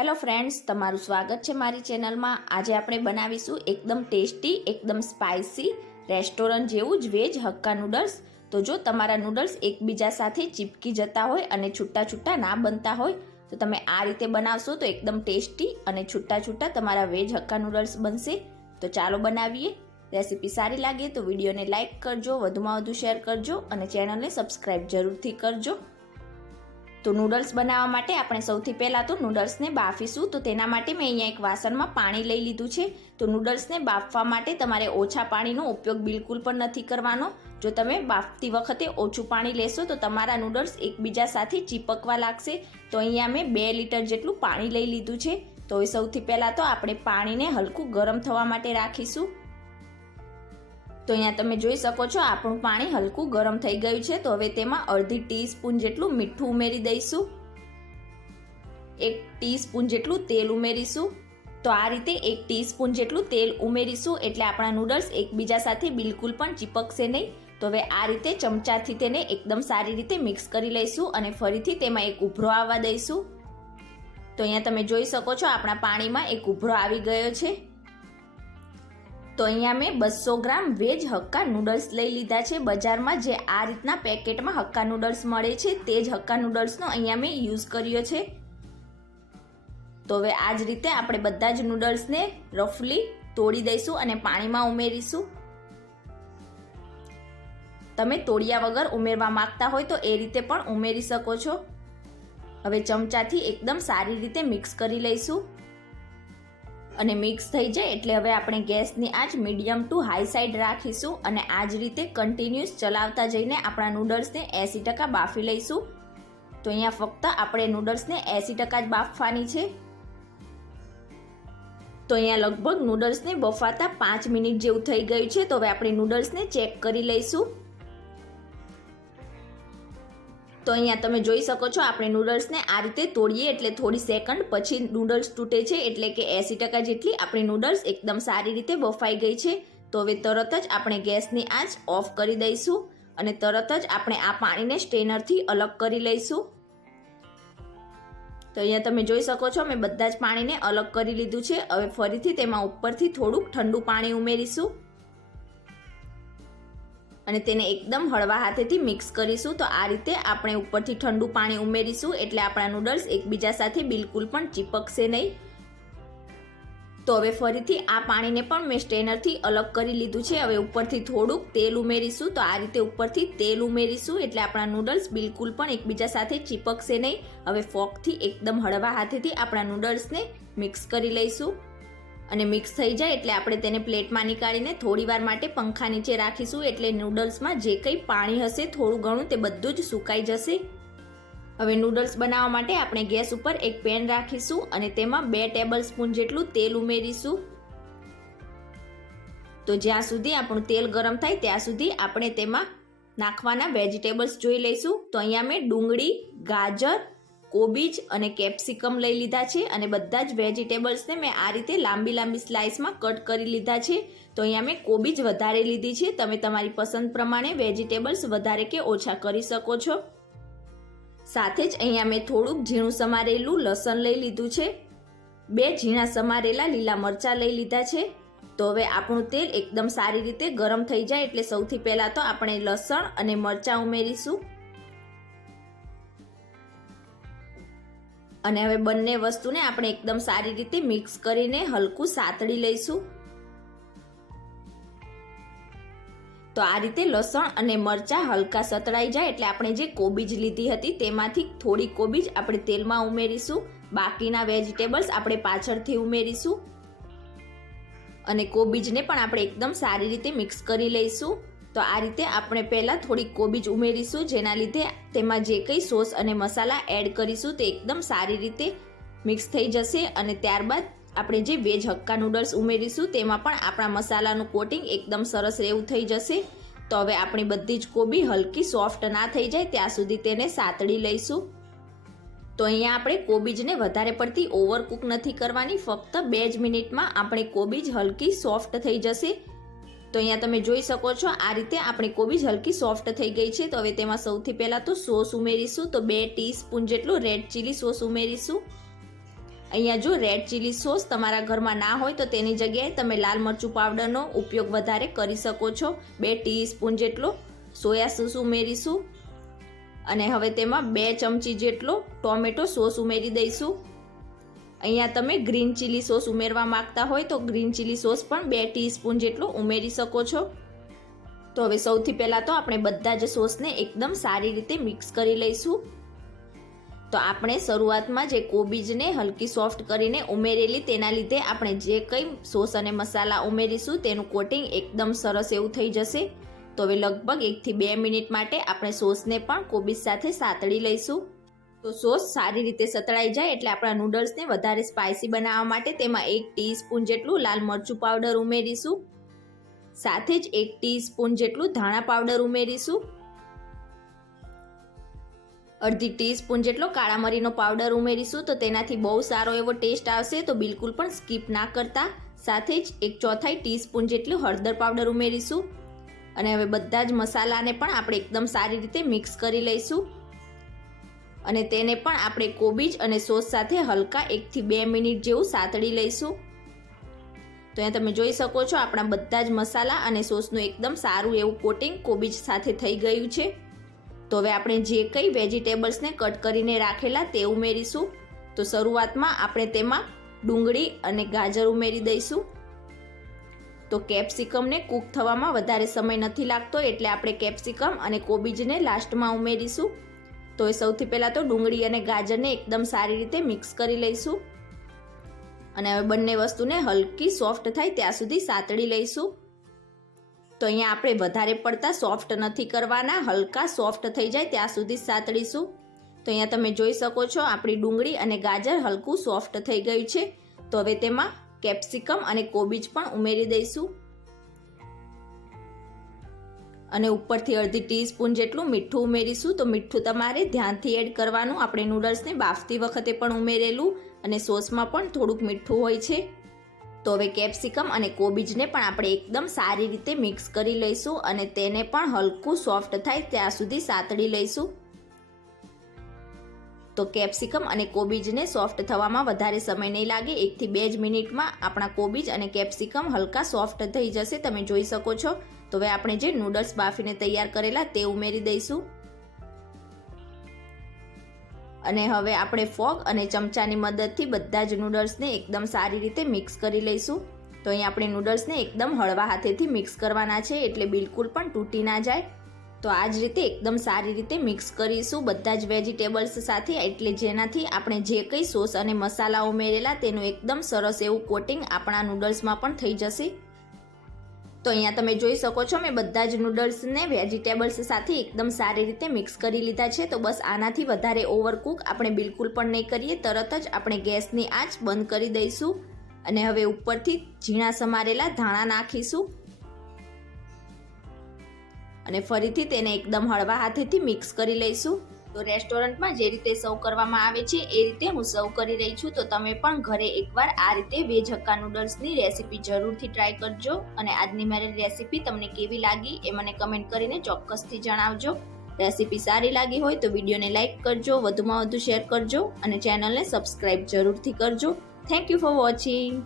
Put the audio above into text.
Hello friends, તમારું સ્વાગત છે મારી ચેનલમાં। આજે આપણે બનાવીશું એકદમ ટેસ્ટી, એકદમ સ્પાઇસી રેસ્ટોરન્ટ જેવું જ વેજ હક્કા નૂડલ્સ। તો જો તમારા નૂડલ્સ એકબીજા સાથે ચીપકી જતા હોય અને છૂટા છૂટા ના બનતા હોય તો તમે આ રીતે બનાવશો તો એકદમ ટેસ્ટી અને છૂટા છૂટા તમારા વેજ હક્કા નૂડલ્સ બનશે। તો ચાલો બનાવીએ। રેસીપી સારી લાગે તો વિડીયોને લાઇક કરજો, વધુમાં વધુ શેર કરજો અને ચેનલને સબસ્ક્રાઈબ જરૂરથી કરજો। તો નૂડલ્સ બનાવવા માટે આપણે સૌથી પહેલાં તો નૂડલ્સને બાફીશું। તો તેના માટે મેં અહીંયા એક વાસણમાં પાણી લઈ લીધું છે। તો નૂડલ્સને બાફવા માટે તમારે ઓછા પાણીનો ઉપયોગ બિલકુલ પણ નથી કરવાનો। જો તમે બાફતી વખતે ઓછું પાણી લેશો તો તમારા નૂડલ્સ એકબીજા સાથે ચીપકવા લાગશે। તો અહીંયા મેં 2 લીટર જેટલું પાણી લઈ લીધું છે। તો હવે સૌથી પહેલાં તો આપણે પાણીને હલકું ગરમ થવા માટે રાખીશું। તો અહીંયા તમે જોઈ શકો છો આપણું પાણી હલકું ગરમ થઈ ગયું છે। તો હવે તેમાં અડધી ટીસ્પૂન જેટલું મીઠું ઉમેરી દઈશું, 1 ટીસ્પૂન જેટલું તેલ ઉમેરીશું। તો આ રીતે 1 ટીસ્પૂન જેટલું તેલ ઉમેરીશું એટલે આપણા નૂડલ્સ એકબીજા સાથે બિલકુલ પણ ચીપકશે નહીં। તો હવે આ રીતે ચમચાથી તેને એકદમ સારી રીતે મિક્સ કરી લઈશું અને ફરીથી તેમાં એક ઉભરો આવવા દઈશું। તો અહીંયા તમે જોઈ શકો છો આપણા પાણીમાં એક ઉભરો આવી ગયો છે। તો અહીંયા મેં 200 ગ્રામ વેજ હક્કા નૂડલ્સ લઈ લીધા છે। બજારમાં જે આ રીતના પેકેટમાં હક્કા નૂડલ્સ મળે છે તે જ હક્કા નૂડલ્સનો અહીંયા મેં યુઝ કર્યો છે। તો હવે આ જ રીતે આપણે બધા જ નૂડલ્સને રફલી તોડી દઈશું અને પાણીમાં ઉમેરીશું। તમે તોડ્યા વગર ઉમેરવા માંગતા હોય તો એ રીતે પણ ઉમેરી શકો છો। હવે ચમચાથી એકદમ સારી રીતે મિક્સ કરી લઈશું અને મિક્સ થઈ જાય એટલે હવે આપણે ગેસની આંચ મીડિયમ ટુ હાઈ સાઈડ રાખીશું અને આ જ રીતે કન્ટિન્યુઅસ ચલાવતા જઈને આપણા નૂડલ્સને 80% બાફી લઈશું। તો અહીંયા ફક્ત આપણે નૂડલ્સને 80% જ બાફવાની છે। તો અહીંયા લગભગ નૂડલ્સને બફાતા 5 મિનિટ જેવું થઈ ગયું છે। તો હવે આપણે નૂડલ્સને ચેક કરી લઈશું। તો અહીંયા તમે જોઈ શકો છો આપણે નૂડલ્સને આ રીતે તોડીએ એટલે થોડી સેકન્ડ પછી નૂડલ્સ તૂટે છે, એટલે કે 80% જેટલી આપણી નૂડલ્સ એકદમ સારી રીતે બફાઈ ગઈ છે। તો હવે તરત જ આપણે ગેસની આંચ ઓફ કરી દઈશું અને તરત જ આપણે આ પાણીને સ્ટ્રેનરથી અલગ કરી લઈશું। તો અહીંયા તમે જોઈ શકો છો મેં બધા જ પાણીને અલગ કરી લીધું છે। હવે ફરીથી તેમાં ઉપરથી થોડુંક ઠંડુ પાણી ઉમેરીશું અને તેને એકદમ હળવા હાથેથી મિક્સ કરીશું। તો આ રીતે આપણે ઉપરથી ઠંડુ પાણી ઉમેરીશું એટલે આપણા નૂડલ્સ એકબીજા સાથે બિલકુલ પણ ચીપકશે નહીં। તો હવે ફરીથી આ પાણીને પણ મેં સ્ટ્રેનરથી અલગ કરી લીધું છે। હવે ઉપરથી થોડુંક તેલ ઉમેરીશું। તો આ રીતે ઉપરથી તેલ ઉમેરીશું એટલે આપણા નૂડલ્સ બિલકુલ પણ એકબીજા સાથે ચીપકશે નહીં। હવે ફોર્કથી એકદમ હળવા હાથેથી આપણા નૂડલ્સને મિક્સ કરી લઈશું અને મિક્સ થઈ જાય એટલે આપણે તેને પ્લેટમાં નીકાળીને થોડીવાર માટે પંખા નીચે રાખીશું એટલે નૂડલ્સમાં જે કંઈ પાણી હશે થોડું ઘણું તે બધું જ સુકાઈ જશે। હવે નૂડલ્સ બનાવવા માટે આપણે ગેસ ઉપર એક પેન રાખીશું અને તેમાં 2 ટેબલ સ્પૂન જેટલું તેલ ઉમેરીશું। તો જ્યાં સુધી આપણું તેલ ગરમ થાય ત્યાં સુધી આપણે તેમાં નાખવાના વેજીટેબલ્સ જોઈ લઈશું। તો અહીંયા મેં ડુંગળી, ગાજર, કોબીજ અને કેપ્સિકમ લઈ લીધા છે અને બધા જ વેજીટેબલ્સને મેં આ રીતે લાંબી લાંબી સ્લાઇસમાં કટ કરી લીધા છે। તો અહીંયા મેં કોબીજ વધારે લીધી છે, તમે તમારી પસંદ પ્રમાણે વેજીટેબલ્સ વધારે કે ઓછા કરી શકો છો। સાથે જ અહીંયા મેં થોડુંક ઝીણું સમારેલું લસણ લઈ લીધું છે, 2 ઝીણા સમારેલા લીલા મરચાં લઈ લીધા છે। તો હવે આપણું તેલ એકદમ સારી રીતે ગરમ થઈ જાય એટલે સૌથી પહેલાં તો આપણે લસણ અને મરચાં ઉમેરીશું અને હવે બંને વસ્તુને આપણે એકદમ સારી રીતે મિક્સ કરીને હલકું સાતળી લઈશું। તો આ રીતે લસણ અને મરચાં હલકા સતળાઈ જાય એટલે આપણે જે કોબીજ લીધી હતી તેમાંથી થોડી કોબીજ આપણે તેલમાં ઉમેરીશું, બાકીના વેજીટેબલ્સ આપણે પાછળથી ઉમેરીશું અને કોબીજને પણ આપણે એકદમ સારી રીતે મિક્સ કરી લઈશું। તો આ રીતે આપણે પહેલાં થોડી કોબીજ ઉમેરીશું જેના લીધે તેમાં જે કંઈ સોસ અને મસાલા એડ કરીશું તે એકદમ સારી રીતે મિક્સ થઈ જશે અને ત્યારબાદ આપણે જે વેજ હક્કા નૂડલ્સ ઉમેરીશું તેમાં પણ આપણા મસાલાનું કોટિંગ એકદમ સરસ એવું થઈ જશે। તો હવે આપણી બધી જ કોબી હલકી સોફ્ટ ના થઈ જાય ત્યાં સુધી તેને સાતળી લઈશું। તો અહીંયા આપણે કોબીજને વધારે પડતી ઓવરકુક નથી કરવાની, ફક્ત 2 જ મિનિટમાં આપણી કોબીજ હલકી સોફ્ટ થઈ જશે। તો અહીંયા તમે જોઈ શકો છો આ રીતે આપણી કોબીજ હલકી સોફ્ટ થઈ ગઈ છે। તો હવે તેમાં સૌથી પહેલાં તો સોસ ઉમેરીશું। તો 2 ટીસ્પૂન જેટલું રેડ ચીલી સોસ ઉમેરીશું અહીંયા જો રેડ ચીલી સોસ તમારા ઘરમાં ના હોય તો તેની જગ્યાએ તમે લાલ મરચું પાવડરનો ઉપયોગ વધારે કરી શકો છો. 2 ટીસ્પૂન જેટલો સોયા સોસ ઉમેરીશું અને હવે તેમાં 2 ચમચી જેટલો ટોમેટો સોસ ઉમેરી દઈશું. અહીંયા તમે ગ્રીન ચીલી સોસ ઉમેરવા માંગતા હોય તો ગ્રીન ચીલી સોસ પણ 2 ટીસ્પૂન જેટલો ઉમેરી શકો છો. તો હવે સૌથી પહેલાં તો આપણે બધા જ સોસને એકદમ સારી રીતે મિક્સ કરી લઈશું. તો આપણે શરૂઆતમાં જે કોબીજને હલકી સોફ્ટ કરીને ઉમેરેલી તેના લીધે આપણે જે કંઈ સોસ અને મસાલા ઉમેરીશું તેનું કોટિંગ એકદમ સરસ એવું થઈ જશે. તો હવે લગભગ 1 થી 2 મિનિટ માટે આપણે સોસને પણ કોબીજ સાથે સાતળી લઈશું. તો સોસ સારી રીતે સતળાઈ જાય એટલે આપણા નૂડલ્સને વધારે સ્પાઇસી બનાવવા માટે તેમાં 1 ટીસ્પૂન જેટલું લાલ મરચું પાવડર ઉમેરીશું. સાથે જ 1 ટીસ્પૂન જેટલું ધાણા પાવડર ઉમેરીશું. અડધી ટીસ્પૂન જેટલો કાળા મરીનો પાવડર ઉમેરીશું. તો તેનાથી બહુ સારો એવો ટેસ્ટ આવશે, તો બિલકુલ પણ સ્કીપ ના કરતા. સાથે જ 1/4 ટીસ્પૂન જેટલું હળદર પાવડર ઉમેરીશું. અને હવે બધા જ મસાલાને પણ આપણે એકદમ સારી રીતે મિક્સ કરી લઈશું અને તેને પણ આપણે કોબીજ અને સોસ સાથે હલકા 1 થી 2 મિનિટ જેવું સાતળી લઈશું. તો અહીંયા તમે જોઈ શકો છો આપણા બધા જ મસાલા અને સોસનું એકદમ સારું એવું કોટિંગ કોબીજ સાથે થઈ ગયું છે. તો હવે આપણે જે કંઈ વેજીટેબલ્સને કટ કરીને રાખેલા તે ઉમેરીશું. તો શરૂઆતમાં આપણે તેમાં ડુંગળી અને ગાજર ઉમેરી દઈશું. તો કેપ્સિકમને કૂક થવામાં વધારે સમય નથી લાગતો એટલે આપણે કેપ્સિકમ અને કોબીજને લાસ્ટમાં ઉમેરીશું. તો એ સૌથી પહેલાં તો ડુંગળી અને ગાજરને એકદમ સારી રીતે મિક્સ કરી લઈશું અને હવે બંને વસ્તુને હલકી સોફ્ટ થાય ત્યાં સુધી સાતળી લઈશું. તો અહીંયા આપણે વધારે પડતા સોફ્ટ નથી કરવાના, હલકા સોફ્ટ થઈ જાય ત્યાં સુધી સાતળીશું. તો અહીંયા તમે જોઈ શકો છો આપણી ડુંગળી અને ગાજર હલકું સોફ્ટ થઈ ગયું છે. તો હવે તેમાં કેપ્સિકમ અને કોબીજ પણ ઉમેરી દઈશું અને ઉપરથી અડધી ટીસ્પૂન જેટલું મીઠું ઉમેરીશું. તો મીઠું તમારે ધ્યાનથી એડ કરવાનું. આપણે નૂડલ્સને બાફતી વખતે પણ ઉમેરેલું અને સોસમાં પણ થોડુંક મીઠું હોય છે. તો હવે કેપ્સિકમ અને કોબીજને પણ આપણે એકદમ સારી રીતે મિક્સ કરી લઈશું અને તેને પણ હલકું સોફ્ટ થાય ત્યાં સુધી સાતળી લઈશું. તો કેપ્સિકમ અને કોબીજને સોફ્ટ થવામાં વધારે સમય નહીં લાગે. 1 થી 2 જ મિનિટમાં આપણા કોબીજ અને કેપ્સિકમ હલકા સોફ્ટ થઈ જશે, તમે જોઈ શકો છો. તો હવે આપણે જે નૂડલ્સ બાફીને તૈયાર કરેલા તે ઉમેરી દઈશું અને હવે આપણે ફોગ અને ચમચાની મદદથી બધા જ નૂડલ્સને એકદમ સારી રીતે મિક્સ કરી લઈશું. તો અહીં આપણે નૂડલ્સને એકદમ હળવા હાથેથી મિક્સ કરવાના છે એટલે બિલકુલ પણ તૂટી ના જાય. તો આ જ રીતે એકદમ સારી રીતે મિક્સ કરીશું બધા જ વેજીટેબલ્સ સાથે, એટલે જેનાથી આપણે જે કંઈ સોસ અને મસાલા ઉમેરેલા તેનું એકદમ સરસ એવું કોટિંગ આપણા નૂડલ્સમાં પણ થઈ જશે. તો અહીંયા તમે જોઈ શકો છો મેં બધા જ નૂડલ્સને વેજીટેબલ્સ સાથે એકદમ સારી રીતે મિક્સ કરી લીધા છે. તો બસ આનાથી વધારે ઓવરકુક આપણે બિલકુલ પણ નહીં કરીએ. તરત જ આપણે ગેસની આંચ બંધ કરી દઈશું અને હવે ઉપરથી ઝીણા સમારેલા ધાણા નાખીશું અને ફરીથી તેને એકદમ હળવા હાથેથી મિક્સ કરી લઈશું. તો રેસ્ટોરન્ટમાં જે રીતે સર્વ કરવામાં આવે છે એ રીતે હું સર્વ કરી રહી છું. તો તમે પણ ઘરે એકવાર આ રીતે વેજ હક્કા નૂડલ્સની રેસીપી જરૂરથી ટ્રાય કરજો અને આજની મારી રેસીપી તમને કેવી લાગી એ મને કમેન્ટ કરીને ચોક્કસથી જણાવજો. રેસીપી સારી લાગી હોય તો વિડીયોને લાઇક કરજો, વધુમાં વધુ શેર કરજો અને ચેનલને સબસ્ક્રાઇબ જરૂરથી કરજો. Thank you for watching.